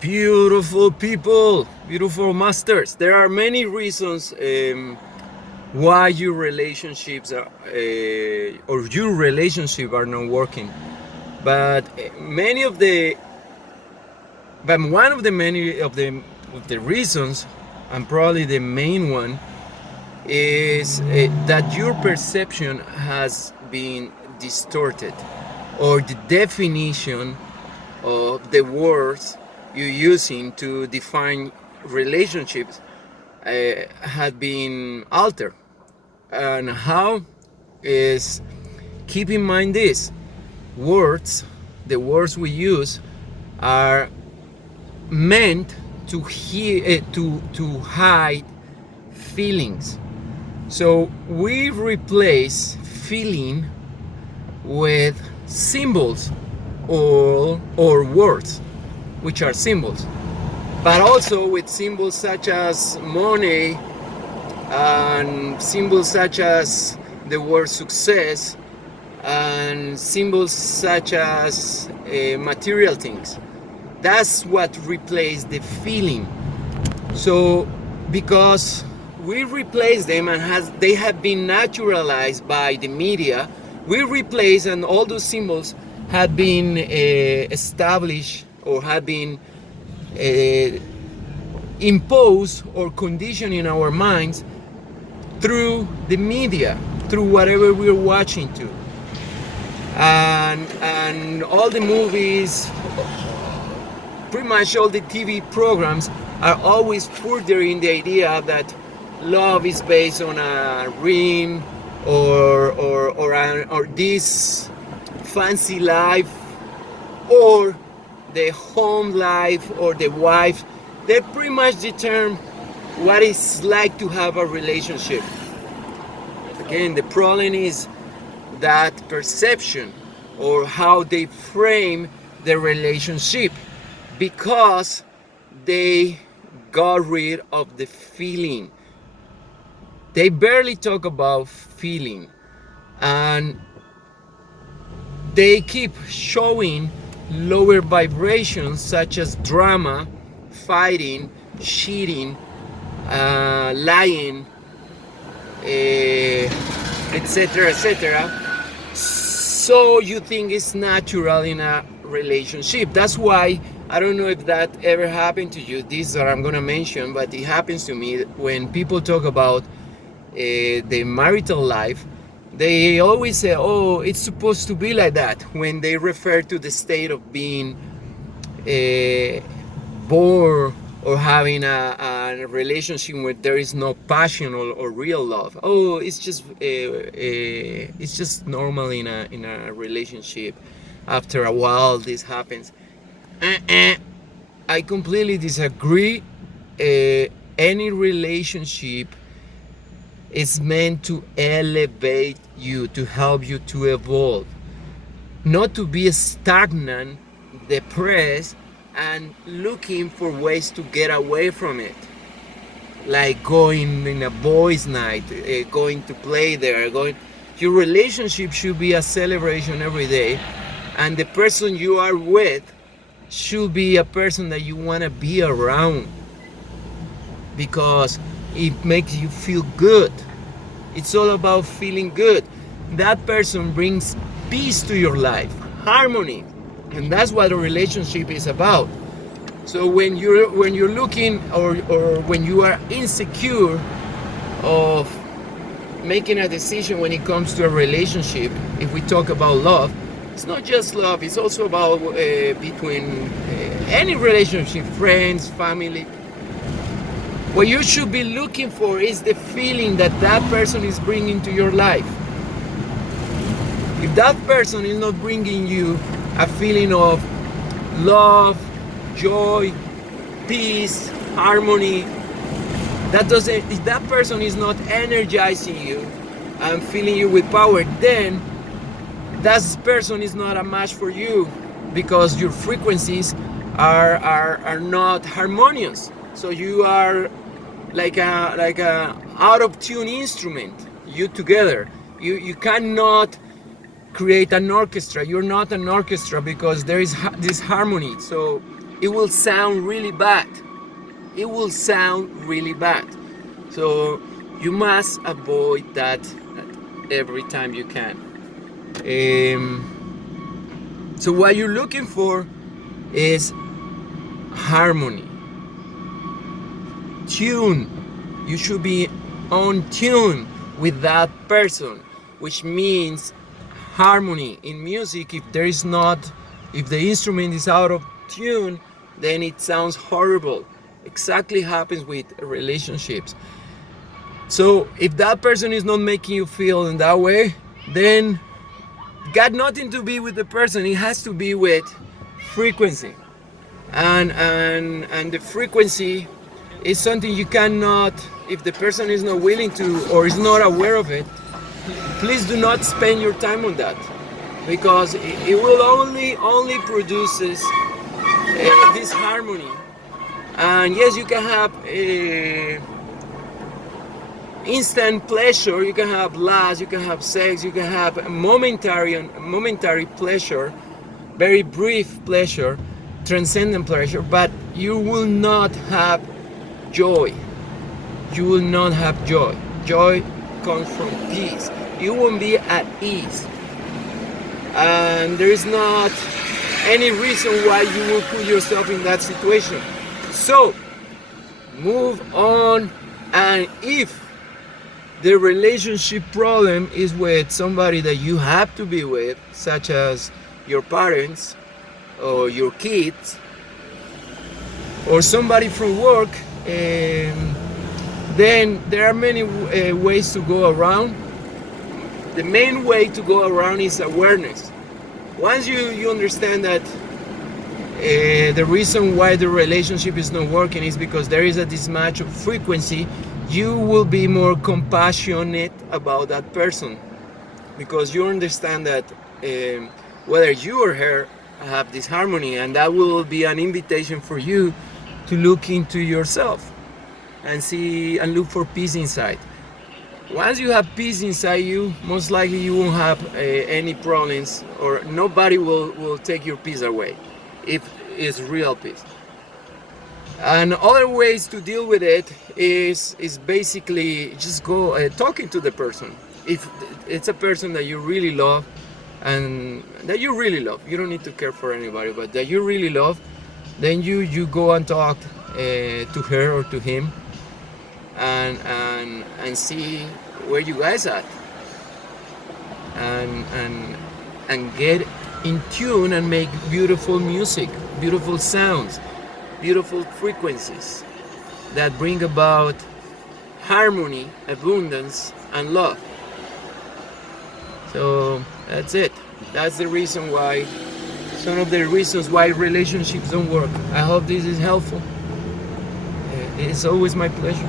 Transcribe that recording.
Beautiful people, beautiful masters. There are many reasons why your relationships are, or your relationship are not working. But many of the, but one of the many of the reasons, and probably the main one, is that your perception has been distorted, or the definition of the words you're using to define relationships had been altered. And how is, keep in mind this: words, the words we use, are meant to hide feelings. So we replace feeling with symbols or words, which are symbols, but also with symbols such as money and symbols such as the word success and symbols such as material things. That's what replaced the feeling. So because we replace them and they have been naturalized by the media, we replace, and all those symbols have been established or have been imposed or conditioned in our minds through the media, through whatever we're watching to, and all the movies, pretty much all the TV programs are always furthering the idea that love is based on a ring or this fancy life, or the home life, or the wife. They pretty much determine what it's like to have a relationship. Again, the problem is that perception, or how they frame the relationship, because they got rid of the feeling. They barely talk about feeling, and they keep showing lower vibrations such as drama, fighting, cheating, lying, etc., etc. So you think it's natural in a relationship. That's why, I don't know if that ever happened to you, this that I'm gonna mention, but it happens to me when people talk about the marital life. They always say, oh, it's supposed to be like that, when they refer to the state of being bored, or having a relationship where there is no passion or real love. Oh, it's just normal in a relationship. After a while, this happens. I completely disagree. Any relationship is meant to elevate you, to help you to evolve, not to be stagnant, depressed, and looking for ways to get away from it, like going in a boys' night, going to play there, going. Your relationship should be a celebration every day, and the person you are with should be a person that you want to be around, because it makes you feel good. It's all about feeling good. That person brings peace to your life, harmony, and that's what a relationship is about. So when you're looking, or when you are insecure of making a decision when it comes to a relationship, if we talk about love, it's not just love, it's also about between any relationship, friends, family. What you should be looking for is the feeling that that person is bringing to your life. If that person is not bringing you a feeling of love, joy, peace, harmony, if that person is not energizing you and filling you with power, then that person is not a match for you, because your frequencies are not harmonious. So you are like a out of tune instrument. You together, you cannot create an orchestra. You're not an orchestra, because there is this harmony. So it will sound really bad. It will sound really bad. So you must avoid that every time you can. So what you're looking for is harmony, tune. You should be on tune with that person, which means harmony in music. If the instrument is out of tune, then it sounds horrible. Exactly happens with relationships. So if that person is not making you feel in that way, then got nothing to be with the person. It has to be with frequency, and the frequency is something you cannot. If the person is not willing to or is not aware of it, please do not spend your time on that, because it will only produces this harmony. And yes, you can have instant pleasure, you can have lust, you can have sex, you can have momentary pleasure, very brief pleasure, transcendent pleasure, but you will not have joy. You will not have joy. Joy comes from peace. You won't be at ease, and there is not any reason why you will put yourself in that situation. So move on. And if the relationship problem is with somebody that you have to be with, such as your parents or your kids or somebody from work, then there are many ways to go around. The main way to go around is awareness. Once you understand that the reason why the relationship is not working is because there is a mismatch of frequency, you will be more compassionate about that person, because you understand that whether you or her have this harmony, and that will be an invitation for you to look into yourself and see and look for peace inside. Once you have peace inside you, most likely you won't have any problems, or nobody will take your peace away if it's real peace. And other ways to deal with it is basically just go talking to the person. If it's a person that you really love, and that you really love, you don't need to care for anybody, but that you really love, then you go and talk to her or to him, and see where you guys at, and get in tune and make beautiful music, beautiful sounds, beautiful frequencies that bring about harmony, abundance, and love. So that's it. That's the reason why, some of the reasons why relationships don't work. I hope this is helpful. It's always my pleasure.